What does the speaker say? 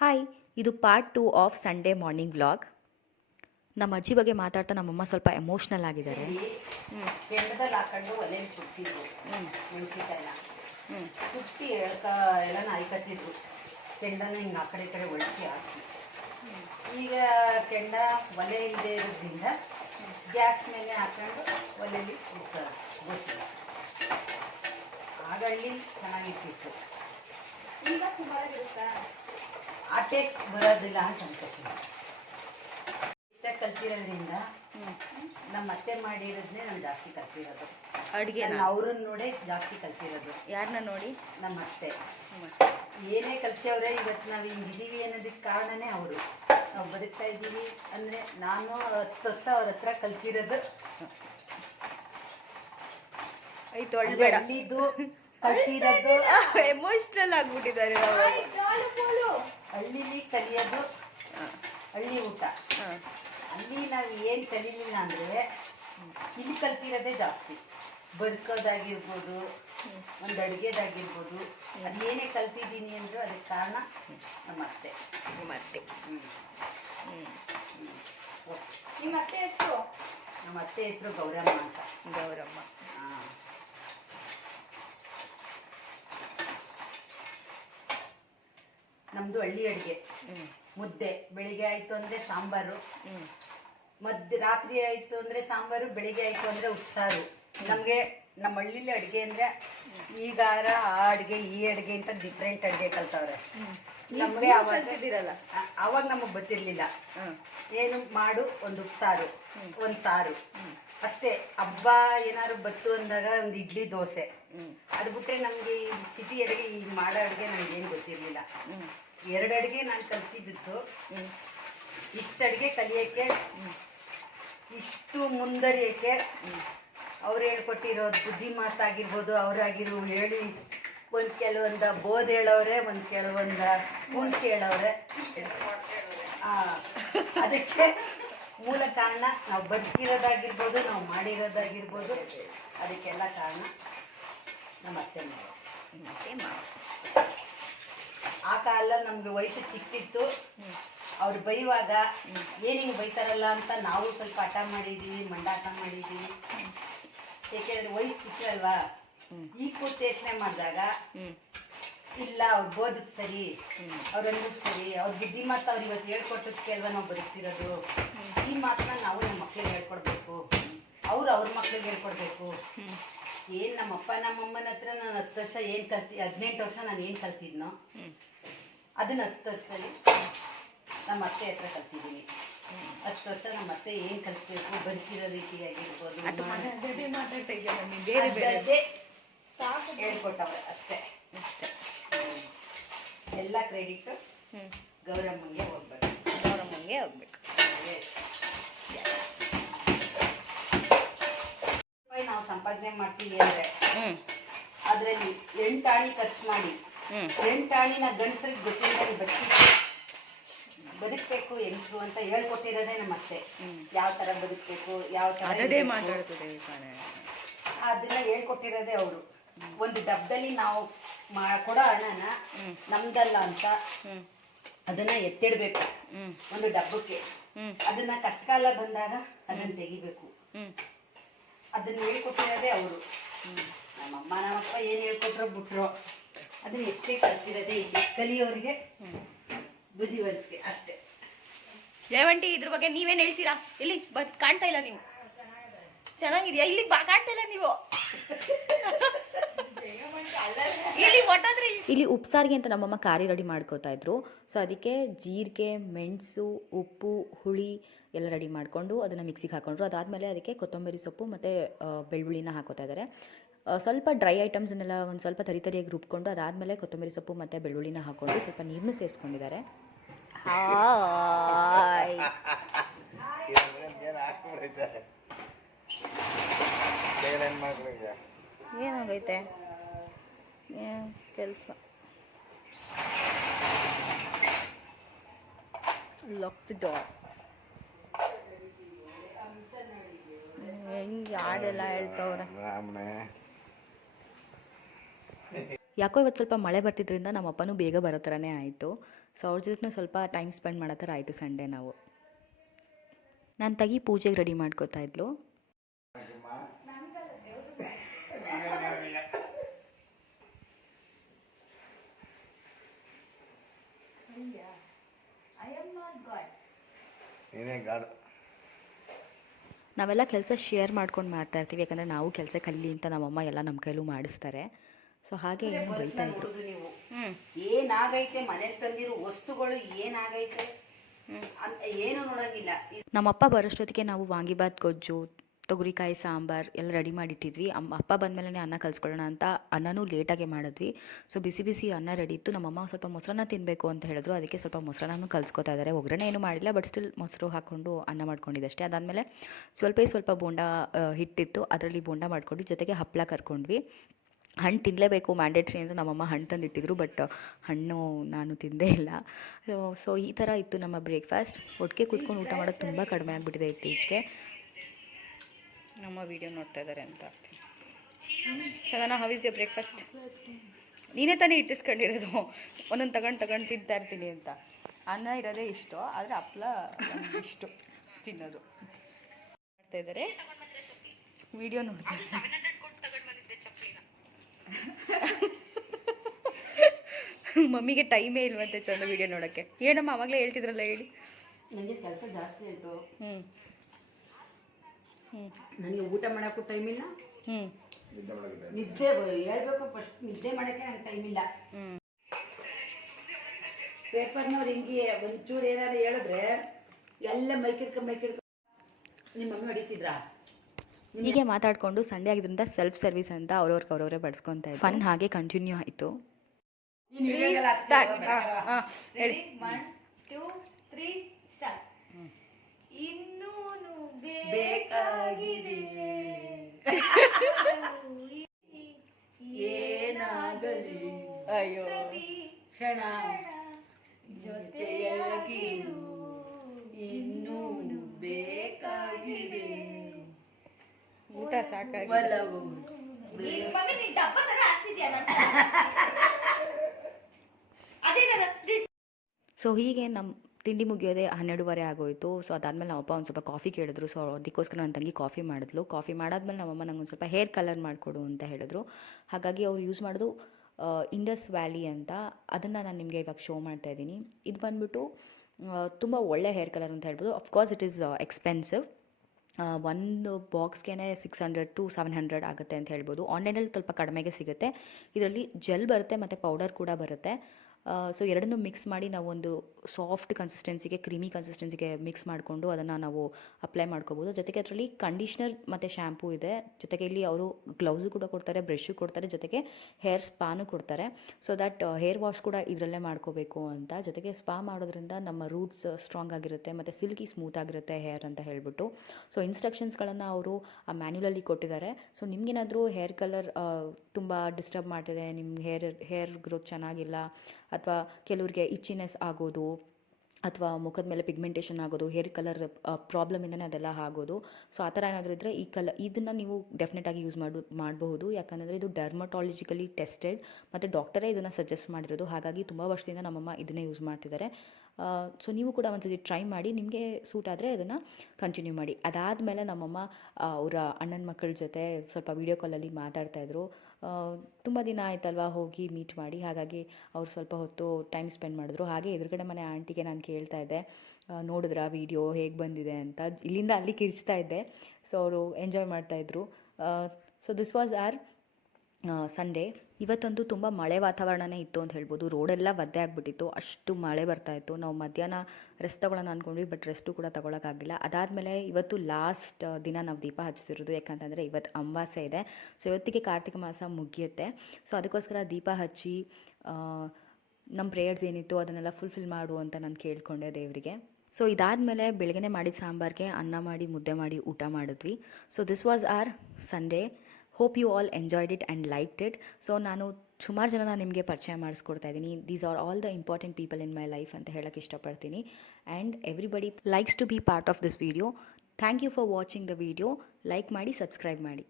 Hi ಇದು part two of Sunday morning vlog ನಮ್ಮ ಅಜ್ಜಿ ಬಗ್ಗೆ ಮಾತಾಡ್ತಾ ನಮ್ಮಮ್ಮ ಸ್ವಲ್ಪ ಎಮೋಷ್ನಲ್ ಆಗಿದ್ದಾರೆ. ಕೆಂಡನ ಹಿಂಗೆ ಆ ಕಡೆ ಕಡೆ ಒಳಸಿ ಹಾಕಿ. ಈಗ ಕೆಂಡ ಒಲೆ ಇಲ್ಲದೆ ಇರೋದ್ರಿಂದ ಗ್ಯಾಸ್ ಮೇಲೆ ಹಾಕೊಂಡು ಒಲೆಯಲ್ಲಿ ಕುಡ್ತಾರೆ ಗೋಸಿ ಆಗ ಹಳ್ಳಿ ಚೆನ್ನಾಗಿರ್ತಿತ್ತು. ಈಗ ಸುಮಾರಾಗಿರುತ್ತಾ ಆ ಟೇಸ್ಟ್ ಬರೋದಿಲ್ಲ ಅಂತ ಅನ್ಕೋತೀನಿ. ಇಷ್ಟ ಕಲ್ತಿರೋದ್ರಿಂದ ನಮ್ಮ ಅತ್ತೆ ಮಾಡಿರೋದನ್ನೇ ನಾನು ಜಾಸ್ತಿ ಕಲ್ತಿರೋದು. ಅಡುಗೆ ನಾನು ಅವ್ರನ್ನ ನೋಡೇ ಜಾಸ್ತಿ ಕಲ್ತಿರೋದು. ಯಾರನ್ನ ನೋಡಿ? ನಮ್ಮ ಅತ್ತೆ. ಏನೇ ಕಲ್ಸವ್ರೆ ಇವತ್ತು ನಾವು ಹಿಂಗಿದ್ದೀವಿ ಅನ್ನೋದಕ್ಕೆ ಕಾರಣನೇ ಅವರು. ನಾವು ಬದುಕ್ತಾ ಇದ್ದೀವಿ ಅಂದರೆ ನಾನು ಹತ್ತು ವರ್ಷ ಅವ್ರ ಹತ್ರ ಕಲ್ತಿರೋದು. ಆಯ್ತು ಅಳ್ಬೇಡ ಕಲ್ತಿರೋದು ಎಮೋಷ್ನಲ್ ಆಗ್ಬಿಟ್ಟಿದ್ದಾರೆ ಹಳ್ಳಿಲಿ ಕಲಿಯೋದು ಹಳ್ಳಿ ಊಟ. ಅಲ್ಲಿ ನಾವು ಏನು ಕಲೀಲಿಲ್ಲ ಅಂದರೆ ಇಲ್ಲಿ ಕಲ್ತಿರೋದೇ ಜಾಸ್ತಿ. ಬದುಕೋದಾಗಿರ್ಬೋದು ಒಂದು ಅಡುಗೆದಾಗಿರ್ಬೋದು ಅದೇನೇ ಕಲ್ತಿದ್ದೀನಿ ಅಂದರೂ ಅದಕ್ಕೆ ಕಾರಣ ನಮ್ಮ ಅತ್ತೆ. ಮತ್ತೆ ಹ್ಞೂ ನಿಮ್ಮ ಅತ್ತೆ ಹೆಸರು? ನಮ್ಮ ಅತ್ತೆ ಹೆಸರು ಗೌರಮ್ಮ ಅಂತ. ಗೌರಮ್ಮ. ಹಾಂ. ನಮ್ಮದು ಹಳ್ಳಿ ಅಡುಗೆ. ಮುದ್ದೆ ಬೆಳಿಗ್ಗೆ ಆಯಿತು ಅಂದರೆ ಸಾಂಬಾರು. ಮಧ್ಯ ರಾತ್ರಿ ಆಯಿತು ಅಂದರೆ ಸಾಂಬಾರು ಬೆಳಿಗ್ಗೆ ಆಯಿತು ಅಂದರೆ ಉಪ್ಸಾರು. ನಮಗೆ ನಮ್ಮ ಹಳ್ಳಿಲಿ ಅಡುಗೆ ಅಂದರೆ ಈಗಾರ ಆ ಅಡುಗೆ ಈ ಅಡುಗೆ ಅಂತ ಡಿಫ್ರೆಂಟ್ ಅಡುಗೆ ಕಲ್ತವ್ರೆ. ನಮಗೆ ಅವಾಗ ಅವಾಗ ನಮಗೆ ಗೊತ್ತಿರಲಿಲ್ಲ. ಏನು ಮಾಡು ಒಂದು ಉಪ್ಸಾರು ಒಂದು ಸಾರು. ಅಷ್ಟೇ ಹಬ್ಬ ಏನಾದ್ರು ಬತ್ತು ಅಂದಾಗ ಒಂದು ಇಡ್ಲಿ ದೋಸೆ. ಅದು ಬಿಟ್ಟರೆ ನಮಗೆ ಈ ಸಿಟಿ ಅಡುಗೆ ಈ ಮಾಡೋ ಅಡುಗೆ ಏನು ಗೊತ್ತಿರಲಿಲ್ಲ. ಎರಡು ಅಡುಗೆ ನಾನು ಕಲ್ತಿದ್ದು ಇಷ್ಟು ಅಡುಗೆ ಕಲಿಯೋಕ್ಕೆ, ಇಷ್ಟು ಮುಂದರಿಯೋಕ್ಕೆ ಅವ್ರು ಹೇಳ್ಕೊಟ್ಟಿರೋ ಬುದ್ಧಿ ಮಾತಾಗಿರ್ಬೋದು ಅವರಾಗಿರೋ ಹೇಳಿ ಒಂದು ಕೆಲವೊಂದು ಬೋಧ ಹೇಳೋರೆ, ಒಂದು ಕೆಲವೊಂದು ಕೂನ್ಸ್ ಹೇಳೋರೆ. ಅದಕ್ಕೆ ಮೂಲ ಕಾರಣ ನಾವು ಬದುಕಿರೋದಾಗಿರ್ಬೋದು ನಾವು ಮಾಡಿರೋದಾಗಿರ್ಬೋದು. ಅದಕ್ಕೆಲ್ಲ ಕಾರಣ ನಮ್ಮ ಅತ್ತೆ ಮಾಡಿ ಆ ಕಾಲ ನಮ್ಗೆ ವಯಸ್ಸು ಚಿಕ್ಕಿತ್ತು ಅವ್ರು ಬೈಯುವಾಗ, ಏನು ಹಿಂಗೆ ಬೈತಾರಲ್ಲ ಅಂತ ನಾವು ಸ್ವಲ್ಪ ಹಠ ಮಾಡಿದ್ದೀವಿ ಮಂಡಾಟ ಮಾಡಿದ್ದೀವಿ ಏಕೆಂದ್ರೆ ವಯಸ್ಸು ಚಿಕ್ಕಲ್ವಾ ಈ ಕೂತು ಯೋಚನೆ ಮಾಡಿದಾಗ, ಇಲ್ಲ, ಅವ್ರು ಬೋಧದ್ ಸರಿ, ಅವ್ರ ಅನ್ಬಿಟ್ ಸರಿ, ಅವ್ರ ಬುದ್ಧಿ ಮಾತು ಅವ್ರು ಇವತ್ತು ಹೇಳ್ಕೊಟ್ಟದಕ್ಕೆ ಅಲ್ವಾ ನಾವು ಬದುಕ್ತಿರೋದು. ಈ ಮಾತನ್ನ ನಾವು ನಮ್ಮ ಮಕ್ಳಿಗೆ ಹೇಳ್ಕೊಡ್ಬೇಕು. ಅವ್ರು ಅವ್ರ ಮಕ್ಳಿಗೆ ಹೇಳ್ಕೊಡ್ಬೇಕು. ಏನು ನಮ್ಮಪ್ಪ, ನಮ್ಮಮ್ಮನ ಹತ್ರ ನಾನು ಹತ್ತು ವರ್ಷ ಏನು ಕಲ್ತಿ, ಹದಿನೆಂಟು ವರ್ಷ ನಾನು ಏನು ಕಲ್ತಿದ್ನೋ ಅದನ್ನ ಹತ್ತು ವರ್ಷದಲ್ಲಿ ನಮ್ಮ ಅತ್ತೆ ಹತ್ರ ಕಲ್ತಿದ್ದೀನಿ. ಹತ್ತು ವರ್ಷ ನಮ್ಮ ಅತ್ತೆ ಏನು ಕಲಿಸ್ಬೇಕು? ಬದುಕಿರೋ ರೀತಿಯಾಗಿರ್ಬೋದು ಬೇರೆ ಬೇರೆ. ಸಾಕು. ಹೇಳ್ಕೊಟ್ಟವ್ರೆ ಅಷ್ಟೇ. ಅಷ್ಟೇ. ಎಲ್ಲ ಕ್ರೆಡಿಟ್ ಹ್ಞೂ ಗೌರಮ್ಮಂಗೆ ಹೋಗ್ಬೇಕು. ಗೌರಮ್ಮಂಗೆ ಹೋಗ್ಬೇಕು. ನಾವು ಸಂಪಾದನೆ ಮಾಡ್ತೀವಿ ಅಂದ್ರೆ ಹ್ಞೂ ಅದರಲ್ಲಿ ಎಂಟಾಣಿ ಖರ್ಚು ಮಾಡಿ ಹ್ಞೂ ಎಂಟಾಣಿನ ಗಂಡಸರಿಗೆ ಗೊತ್ತಿಲ್ಲದೆ ಬದುಕಿ ಬದುಕಬೇಕು ಹೆಂಗಸರು ಅಂತ ಹೇಳ್ಕೊಟ್ಟಿರೋದೇ ನಮ್ಮ ಅತ್ತೆ ಯಾವ ಥರ ಬದುಕಬೇಕು ಯಾವ ಥರ ಅದನ್ನ ಹೇಳ್ಕೊಟ್ಟಿರೋದೇ ಅವರು. ಒಂದು ಡಬ್ಬದಲ್ಲಿ ನಾವು ಕೊಡೋ ಹಣನ ನಮ್ದಲ್ಲ ಅಂತ ಅದನ್ನ ಎತ್ತಿಡ್ಬೇಕು. ಒಂದು ಡಬ್ಬಕ್ಕೆ. ಅದನ್ನ ಕಷ್ಟಕಾಲ ಬಂದಾಗ ಅದನ್ನ ತೆಗಿಬೇಕು. ಅದನ್ನ ಹೇಳ್ಕೊಟ್ಟಿರೋದೇ ಅವರು. ನಮ್ಮಮ್ಮ ನಮ್ಮಪ್ಪ ಏನು ಹೇಳ್ಕೊಟ್ರೋ ಬಿಟ್ರೋ. ಅದನ್ನ ಎಷ್ಟೇ ಕಲ್ತಿರೋದೇ ಇಲ್ಲಿ ಕಲಿಯೋರಿಗೆ ಬುದ್ಧಿವಂತಿಕೆ ಅಷ್ಟೇ. ರೇವಂಟಿ ಇದ್ರ ಬಗ್ಗೆ ನೀವೇನು ಹೇಳ್ತೀರಾ? ಇಲ್ಲಿ ಬತ್ ಕಾಣ್ತಾ ಇಲ್ಲ ನೀವು. ಚೆನ್ನಾಗಿದೆಯಾ? ಇಲ್ಲಿ ಬಾ ಕಾಣ್ತಾ ಇಲ್ಲ ನೀವು. ಇಲ್ಲಿ ಹೊಟ್ಟೋದ್ರೆ ಇಲ್ಲಿ ಉಪ್ಸಾರಿಗೆ ಅಂತ ನಮ್ಮಮ್ಮ ಕಾರಿ ರೆಡಿ ಮಾಡ್ಕೋತಾ ಇದ್ರು. ಸೊ ಅದಕ್ಕೆ ಜೀರಿಗೆ ಮೆಣಸು ಉಪ್ಪು ಹುಳಿ ಎಲ್ಲ ರೆಡಿ ಮಾಡಿಕೊಂಡು ಅದನ್ನು ಮಿಕ್ಸಿಗೆ ಹಾಕೊಂಡ್ರು. ಅದಾದಮೇಲೆ ಅದಕ್ಕೆ ಕೊತ್ತಂಬರಿ ಸೊಪ್ಪು ಮತ್ತು ಬೆಳ್ಳುಳ್ಳಿನ ಹಾಕೋತಾ ಇದ್ದಾರೆ ಸ್ವಲ್ಪ ಡ್ರೈ ಐಟಮ್ಸನ್ನೆಲ್ಲ ಒಂದು ಸ್ವಲ್ಪ ತರಿ ತರಿಯಾಗಿ ರುಬ್ಕೊಂಡು ಅದಾದಮೇಲೆ ಕೊತ್ತಂಬರಿ ಸೊಪ್ಪು ಮತ್ತು ಬೆಳ್ಳುಳ್ಳಿನ ಹಾಕ್ಕೊಂಡು ಸ್ವಲ್ಪ ನೀರನ್ನು ಸೇರಿಸ್ಕೊಂಡಿದ್ದಾರೆ. ಏನಾಗೈತೆ? ಕೆಲಸ. ಲಾಕ್ ದ ಡೋರ್ ಹೆಂಗೆ ಹಾಡೆಲ್ಲ ಹೇಳ್ತವ್ರೆ? ಯಾಕೋ ಇವತ್ತು ಸ್ವಲ್ಪ ಮಳೆ ಬರ್ತಿದ್ರಿಂದ ನಮ್ಮ ಅಪ್ಪನೂ ಬೇಗ ಬರೋ ಥರನೇ ಆಯಿತು. ಸೊ ಅವ್ರ ಜೊತೆ ಸ್ವಲ್ಪ ಟೈಮ್ ಸ್ಪೆಂಡ್ ಮಾಡೋ ಥರ ಆಯಿತು ಸಂಡೇ ನಾವು. ನಾನು ತಗಿ ಪೂಜೆಗೆ ರೆಡಿ ಮಾಡ್ಕೋತಾ ಇದ್ಲು. ನಾವೆಲ್ಲ ಕೆಲಸ ಶೇರ್ ಮಾಡ್ಕೊಂಡು ಮಾಡ್ತಾ ಇರ್ತೀವಿ ಯಾಕಂದರೆ ನಾವು ಕೆಲಸ ಕಲ್ಲಿ ಅಂತ ನಮ್ಮಮ್ಮ ಎಲ್ಲ ನಮ್ಮ ಕೈಲೂ ಮಾಡಿಸ್ತಾರೆ. ಸೊ ಹಾಗೆ ಏನು ಬೈತಾ ಇದ್ರು. ನೀವು ಏನಾಗೈತೆ ಮನೆ ತಂದಿರೋ ವಸ್ತುಗಳು ಏನಾಗೈತೆ? ಏನು ನೋಡಂಗಿಲ್ಲ. ನಮ್ಮಅಪ್ಪ ನಮ್ಮಪ್ಪ ಬರೋಷ್ಟೊತ್ತಿಗೆ ನಾವು ವಾಂಗಿಬಾತ್ ಗೊಜ್ಜು ತೊಗರಿಕಾಯಿ ಸಾಂಬಾರು ಎಲ್ಲ ರೆಡಿ ಮಾಡಿಟ್ಟಿದ್ವಿ. ಅಮ್ಮ ಅಪ್ಪ ಬಂದಮೇಲೆ ಅನ್ನ ಕಲ್ಸ್ಕೊಳ್ಳೋಣ ಅಂತ ಅನ್ನನೂ ಲೇಟಾಗೆ ಮಾಡಿದ್ವಿ. ಸೊ ಬಿಸಿ ಬಿಸಿ ಅನ್ನ ರೆಡಿ ಇತ್ತು. ನಮ್ಮಮ್ಮ ಸ್ವಲ್ಪ ಮೊಸರನ್ನ ತಿನ್ನಬೇಕು ಅಂತ ಹೇಳಿದ್ರು. ಅದಕ್ಕೆ ಸ್ವಲ್ಪ ಮೊಸರನ್ನೂ ಕಲ್ಸ್ಕೊತಾ ಇದ್ದಾರೆ. ಒಗ್ಗರಣೆ ಏನು ಮಾಡಿಲ್ಲ ಬಟ್ ಸ್ಟಿಲ್ ಮೊಸರು ಹಾಕ್ಕೊಂಡು ಅನ್ನ ಮಾಡ್ಕೊಂಡಿದ್ದೆ ಅಷ್ಟೇ. ಅದಾದಮೇಲೆ ಸ್ವಲ್ಪ ಸ್ವಲ್ಪ ಬೋಂಡ ಹಿಟ್ಟಿತ್ತು. ಅದರಲ್ಲಿ ಬೋಂಡ ಮಾಡಿಕೊಂಡು ಜೊತೆಗೆ ಹಪ್ಪಳ ಕರ್ಕೊಂಡ್ವಿ. ಹಣ್ಣು ತಿನ್ನಲೇಬೇಕು ಮ್ಯಾಂಡೇಟ್ರಿ ಅಂತ ನಮ್ಮಮ್ಮ ಹಣ್ಣು ತಂದಿಟ್ಟಿದ್ರು ಬಟ್ ಹಣ್ಣು ನಾನು ತಿಂದೇ ಇಲ್ಲ. ಸೊ ಈ ಥರ ಇತ್ತು ನಮ್ಮ ಬ್ರೇಕ್ಫಾಸ್ಟ್ ಒಟ್ಟಿಗೆ ಕೂತ್ಕೊಂಡು ಊಟ ಮಾಡೋದು ತುಂಬ ಕಡಿಮೆ ಆಗಿಬಿಟ್ಟಿದೆ ಇತ್ತೀಚೆಗೆ. ನಮ್ಮ ವಿಡಿಯೋ ನೋಡ್ತಾ ಇದ್ದಾರೆ ಅಂತ ಸದನ ಹೌ ಇಸ್ ಯರ್ ಬ್ರೇಕ್ಫಾಸ್ಟ್ ನೀನೇ ತಾನೇ ಇಟ್ಟಿಸ್ಕೊಂಡಿರೋದು. ಒಂದೊಂದು ತಗೊಂಡು ತಗೊಂಡು ತಿಂತಾ ಇರ್ತೀನಿ ಅಂತ. ಅನ್ನ ಇರೋದೇ ಇಷ್ಟು, ಆದರೆ ಹಪ್ಳ ಇಷ್ಟು ತಿನ್ನೋದು. ಮಾಡ್ತಾ ಇದ್ದಾರೆ ವಿಡಿಯೋ ನೋಡ್ತಾ ಇದ್ದಾರೆ ಮಮ್ಮಿಗೆ ಟೈಮೇ ಇಲ್ವಂತೆ ಚಂದ ವಿಡಿಯೋ ನೋಡೋಕ್ಕೆ. ಏನಮ್ಮ ಅವಾಗಲೇ ಹೇಳ್ತಿದ್ರಲ್ಲ ಹೇಳಿ? ನನಗೆ ಕೆಲಸ ಜಾಸ್ತಿ ಆಯಿತು. ಹ್ಞೂ ಹ್ಞೂ ನನಗೆ ಊಟ ಮಾಡೋಕ್ಕೂ ಟೈಮ್ ಇಲ್ಲ. ಹ್ಞೂ ನಿದ್ದೆ ಹೇಳ್ಬೇಕು ಫಸ್ಟ್ ನಿದ್ದೆ ಮಾಡೋಕ್ಕೆ ನನಗೆ ಟೈಮ್ ಇಲ್ಲ. ಹ್ಞೂ ಪೇಪರ್ನವ್ರು ಹಿಂಗೆ ಒಂಚೂರು ಏನಾದ್ರು ಹೇಳಿದ್ರೆ ಎಲ್ಲ ಮೈಕಿಡ್ಕ ಮೈಕಿಡ್ಕ ನಿಮ್ಮ ಮಮ್ಮಿ ಹೊಡಿತಿದ್ರಾ? ಹೀಗೆ ಮಾತಾಡಿಕೊಂಡು ಸಂಡೇ ಆಗಿದ್ರಿಂದ ಸೆಲ್ಫ್ ಸರ್ವಿಸ್ ಅಂತ ಅವ್ರವ್ರಿಗೆ ಅವ್ರವರೇ ಬಡ್ಸ್ಕೊತಾ ಇದ್ದಾರೆ ಫನ್ ಹಾಗೆ ಕಂಟಿನ್ಯೂ ಆಯಿತು. ಅಯ್ಯೋ. ಕ್ಷಣ ಜೊತೆಯಾಗಿರು. ಇನ್ನೂ ಬೇಕಾಗಿದೆ ನನ್ನ? ಅದೇನದ? ಸೊ ಹೀಗೆ ನಮ್ಮ ತಿಂಡಿ ಮುಗಿಯೋದೆ ಹನ್ನೆರಡುವರೆ ಆಗೋಯಿತು. ಸೊ ಅದಾದಮೇಲೆ ನಮ್ಮಪ್ಪ ಒಂದು ಸ್ವಲ್ಪ ಕಾಫಿ ಕೇಳಿದ್ರು. ಸೊ ಅದಕ್ಕೋಸ್ಕರ ನನ್ನ ತಂಗಿ ಕಾಫಿ ಮಾಡಿದ್ಲು. ಕಾಫಿ ಮಾಡಾದ್ಮೇಲೆ ನಮ್ಮಮ್ಮ ನಂಗೆ ಒಂದು ಸ್ವಲ್ಪ ಹೇರ್ ಕಲರ್ ಮಾಡಿಕೊಡು ಅಂತ ಹೇಳಿದ್ರು. ಹಾಗಾಗಿ ಅವ್ರು ಯೂಸ್ ಮಾಡೋದು ಇಂಡಸ್ ವ್ಯಾಲಿ ಅಂತ. ಅದನ್ನು ನಾನು ನಿಮಗೆ ಇವಾಗ ಶೋ ಮಾಡ್ತಾ ಇದ್ದೀನಿ. ಇದು ಬಂದ್ಬಿಟ್ಟು ತುಂಬ ಒಳ್ಳೆ ಹೇರ್ ಕಲರ್ ಅಂತ ಹೇಳ್ಬೋದು. ಅಫ್ಕೋರ್ಸ್ ಇಟ್ ಈಸ್ ಎಕ್ಸ್ಪೆನ್ಸಿವ್ ಒಂದು ಬಾಕ್ಸ್ಗೆ six hundred to seven hundred ಆಗುತ್ತೆ ಅಂತ ಹೇಳ್ಬೋದು. ಆನ್ಲೈನಲ್ಲಿ ಸ್ವಲ್ಪ ಕಡಿಮೆಗೆ ಸಿಗುತ್ತೆ. ಇದರಲ್ಲಿ ಜೆಲ್ ಬರುತ್ತೆ ಮತ್ತು ಪೌಡರ್ ಕೂಡ ಬರುತ್ತೆ. ಸೊ ಎರಡನ್ನೂ ಮಿಕ್ಸ್ ಮಾಡಿ ನಾವು ಒಂದು ಸಾಫ್ಟ್ ಕನ್ಸಿಸ್ಟೆನ್ಸಿಗೆ ಕ್ರೀಮಿ ಕನ್ಸಿಸ್ಟೆನ್ಸಿಗೆ ಮಿಕ್ಸ್ ಮಾಡಿಕೊಂಡು ಅದನ್ನು ನಾವು ಅಪ್ಲೈ ಮಾಡ್ಕೋಬೋದು. ಜೊತೆಗೆ ಅದರಲ್ಲಿ ಕಂಡೀಷ್ನರ್ ಮತ್ತು ಶ್ಯಾಂಪೂ ಇದೆ. ಜೊತೆಗೆ ಇಲ್ಲಿ ಅವರು ಗ್ಲೌಸು ಕೂಡ ಕೊಡ್ತಾರೆ ಬ್ರಷು ಕೊಡ್ತಾರೆ, ಜೊತೆಗೆ ಹೇರ್ ಸ್ಪಾನು ಕೊಡ್ತಾರೆ. ಸೊ ದಟ್ ಹೇರ್ ವಾಶ್ ಕೂಡ ಇದರಲ್ಲೇ ಮಾಡ್ಕೋಬೇಕು ಅಂತ. ಜೊತೆಗೆ ಸ್ಪಾ ಮಾಡೋದ್ರಿಂದ ನಮ್ಮ ರೂಟ್ಸ್ ಸ್ಟ್ರಾಂಗ್ ಆಗಿರುತ್ತೆ, ಮತ್ತು ಸಿಲ್ಕಿ ಸ್ಮೂತ್ ಆಗಿರುತ್ತೆ ಹೇರ್ ಅಂತ ಹೇಳ್ಬಿಟ್ಟು. ಸೊ ಇನ್ಸ್ಟ್ರಕ್ಷನ್ಸ್ಗಳನ್ನು ಅವರು, ಆ ಮ್ಯಾನ್ಯುಲಲ್ಲಿ ಕೊಟ್ಟಿದ್ದಾರೆ. ಸೊ ನಿಮಗೇನಾದರೂ ಹೇರ್ ಕಲರ್ ತುಂಬ ಡಿಸ್ಟರ್ಬ್ ಮಾಡ್ತಿದೆ ನಿಮ್ಮ ಹೇರ್ ಹೇರ್ ಗ್ರೋತ್ ಚೆನ್ನಾಗಿಲ್ಲ ಅಥವಾ ಕೆಲವ್ರಿಗೆ ಇಚ್ಚಿನೆಸ್ ಆಗೋದು ಅಥವಾ ಮುಖದ ಮೇಲೆ ಪಿಗ್ಮೆಂಟೇಷನ್ ಆಗೋದು ಹೇರ್ ಕಲರ್ ಪ್ರಾಬ್ಲಮಿಂದನೇ ಅದೆಲ್ಲ ಆಗೋದು. ಸೊ ಆ ಥರ ಏನಾದರೂ ಇದ್ದರೆ ಈ ಕಲ, ಇದನ್ನು ನೀವು ಡೆಫಿನೆಟಾಗಿ ಯೂಸ್ ಮಾಡ್, ಮಾಡಬಹುದು. ಯಾಕಂದರೆ ಇದು ಡರ್ಮಟಾಲಜಿಕಲಿ ಟೆಸ್ಟೆಡ್ ಮತ್ತು ಡಾಕ್ಟರೇ ಇದನ್ನು ಸಜೆಸ್ಟ್ ಮಾಡಿರೋದು. ಹಾಗಾಗಿ ತುಂಬ ವರ್ಷದಿಂದ ನಮ್ಮಮ್ಮ ಇದನ್ನೇ ಯೂಸ್ ಮಾಡ್ತಿದ್ದಾರೆ. ಸೊ ನೀವು ಕೂಡ ಒಂದ್ಸತಿ ಟ್ರೈ ಮಾಡಿ, ನಿಮಗೆ ಸೂಟ್ ಆದರೆ ಅದನ್ನು ಕಂಟಿನ್ಯೂ ಮಾಡಿ. ಅದಾದಮೇಲೆ ನಮ್ಮಮ್ಮ ಅವರ ಅಣ್ಣನ ಮಕ್ಕಳ ಜೊತೆ ಸ್ವಲ್ಪ ವೀಡಿಯೋ ಕಾಲಲ್ಲಿ ಮಾತಾಡ್ತಾಯಿದ್ರು ತುಂಬ ದಿನ ಆಯ್ತಲ್ವಾ ಹೋಗಿ ಮೀಟ್ ಮಾಡಿ. ಹಾಗಾಗಿ ಅವ್ರು ಸ್ವಲ್ಪ ಹೊತ್ತು ಟೈಮ್ ಸ್ಪೆಂಡ್ ಮಾಡಿದ್ರು. ಹಾಗೆ ಎದುರುಗಡೆ ಮನೆ ಆಂಟಿಗೆ ನಾನು ಕೇಳ್ತಾ ಇದ್ದೆ. ನೋಡಿದ್ರಾ ವಿಡಿಯೋ ಹೇಗೆ ಬಂದಿದೆ ಅಂತ. ಇಲ್ಲಿಂದ ಅಲ್ಲಿ ಕಿರಿಸ್ತಾ ಇದ್ದೆ. ಸೊ ಅವರು ಎಂಜಾಯ್ ಮಾಡ್ತಾಯಿದ್ರು so this was our Sunday ಇವತ್ತಂತೂ ತುಂಬ ಮಳೆ ವಾತಾವರಣನೇ ಇತ್ತು ಅಂತ ಹೇಳ್ಬೋದು. ರೋಡೆಲ್ಲ ಒದ್ದೆ ಆಗಿಬಿಟ್ಟಿತ್ತು. ಅಷ್ಟು ಮಳೆ ಬರ್ತಾ ಇತ್ತು. ನಾವು ಮಧ್ಯಾಹ್ನ ರೆಸ್ಟ್ ತೊಗೊಳ್ಳೋಣ ಅಂದ್ಕೊಂಡ್ವಿ ಬಟ್ ರೆಸ್ಟು ಕೂಡ ತೊಗೊಳಕ್ಕಾಗಿಲ್ಲ. ಅದಾದಮೇಲೆ ಇವತ್ತು ಲಾಸ್ಟ್ ದಿನ ನಾವು ದೀಪ ಹಚ್ಚಿರೋದು ಯಾಕಂತಂದರೆ ಇವತ್ತು ಅಮಾವಾಸ್ಯೆ ಇದೆ. ಸೊ ಇವತ್ತಿಗೆ ಕಾರ್ತಿಕ ಮಾಸ ಮುಗಿಯುತ್ತೆ. ಸೊ ಅದಕ್ಕೋಸ್ಕರ ದೀಪ ಹಚ್ಚಿ ನಮ್ಮ ಪ್ರೇಯರ್ಸ್ ಏನಿತ್ತು ಅದನ್ನೆಲ್ಲ ಫುಲ್ಫಿಲ್ ಮಾಡು ಅಂತ ನಾನು ಕೇಳ್ಕೊಂಡೆ ದೇವರಿಗೆ. ಸೊ ಇದಾದಮೇಲೆ ಬೆಳಗ್ಗೆ ಮಾಡಿದ ಸಾಂಬಾರಿಗೆ ಅನ್ನ ಮಾಡಿ, ಮುದ್ದೆ ಮಾಡಿ, ಊಟ ಮಾಡಿದ್ವಿ. So this was our Sunday hope you all enjoyed it and liked it so ನಾನು ಸುಮಾರು ಜನನ ನಿಮಗೆ ಪರಿಚಯ ಮಾಡಿಸ್ಕೊಡ್ತಾ ಇದ್ದೀನಿ. These are all the important people in my life ಅಂತ ಹೇಳಕ್ಕೆ ಇಷ್ಟಪಡ್ತೀನಿ. And everybody likes to be part of this video thank you for watching the video like ಮಾಡಿ ಸಬ್ಸ್ಕ್ರೈಬ್ ಮಾಡಿ.